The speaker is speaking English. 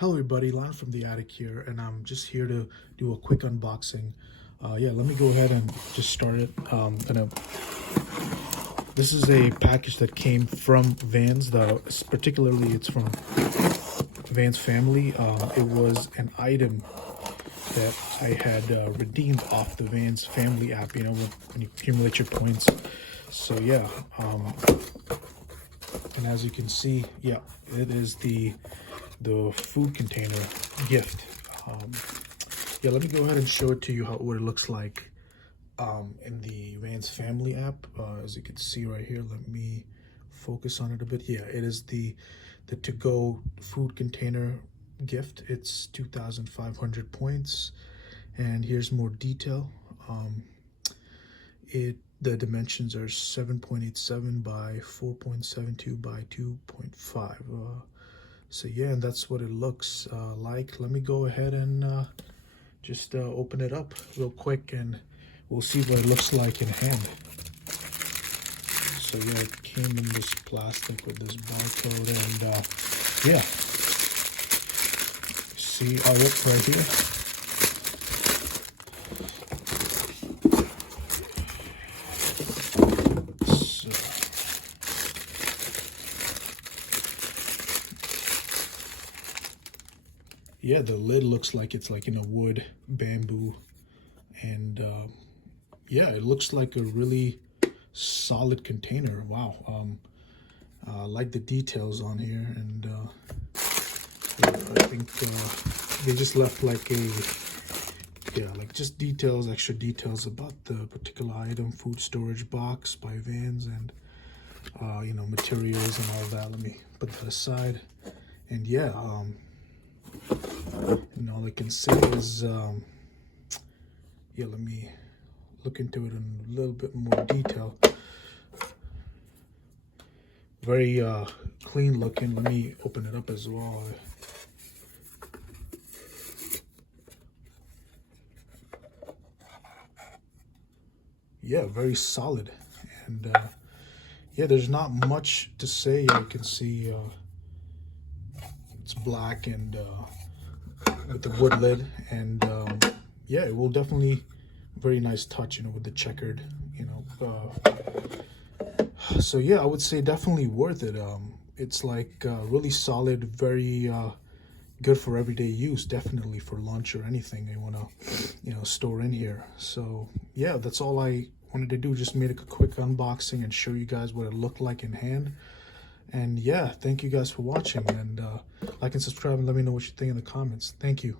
Hello everybody, Lon from the attic here, and I'm just here to do a quick unboxing. Yeah, let me go ahead and just start it. This is a package that came from Vans. Particularly, it's from Vans family. It was an item that I had redeemed off the Vans family app. You know, when you accumulate your points. So yeah, and as you can see, yeah, it is the food container gift. Yeah, let me go ahead and show it to you what it looks like in the Vans family app. As you can see right here, let me focus on it a bit. Yeah, it is the to-go food container gift. It's 2,500 points, and here's more detail. The dimensions are 7.87 by 4.72 by 2.5. So yeah, and that's what it looks like. Let me go ahead and just open it up real quick, and we'll see what it looks like in hand. So yeah, it came in this plastic with this barcode, and yeah, see our look right here. Yeah, the lid looks like it's like in a wood, bamboo, and yeah, it looks like a really solid container. Wow. I like the details on here, and I think they just left like like just details, extra details about the particular item. Food storage box by Vans, and you know, materials and all that. Let me put that aside, and yeah, and all I can say is yeah, let me look into it in a little bit more detail. Very clean looking. Let me open it up as well. Yeah, very solid, and yeah, there's not much to say. You can see it's black and with the wood lid, and yeah, it will definitely very nice touch, you know, with the checkered, you know. So yeah, I would say definitely worth it. It's like really solid, very good for everyday use. Definitely for lunch or anything you want to, you know, store in here. So yeah, that's all I wanted to do. Just made a quick unboxing and show you guys what it looked like in hand. And yeah, thank you guys for watching, and like and subscribe, and let me know what you think in the comments. Thank you.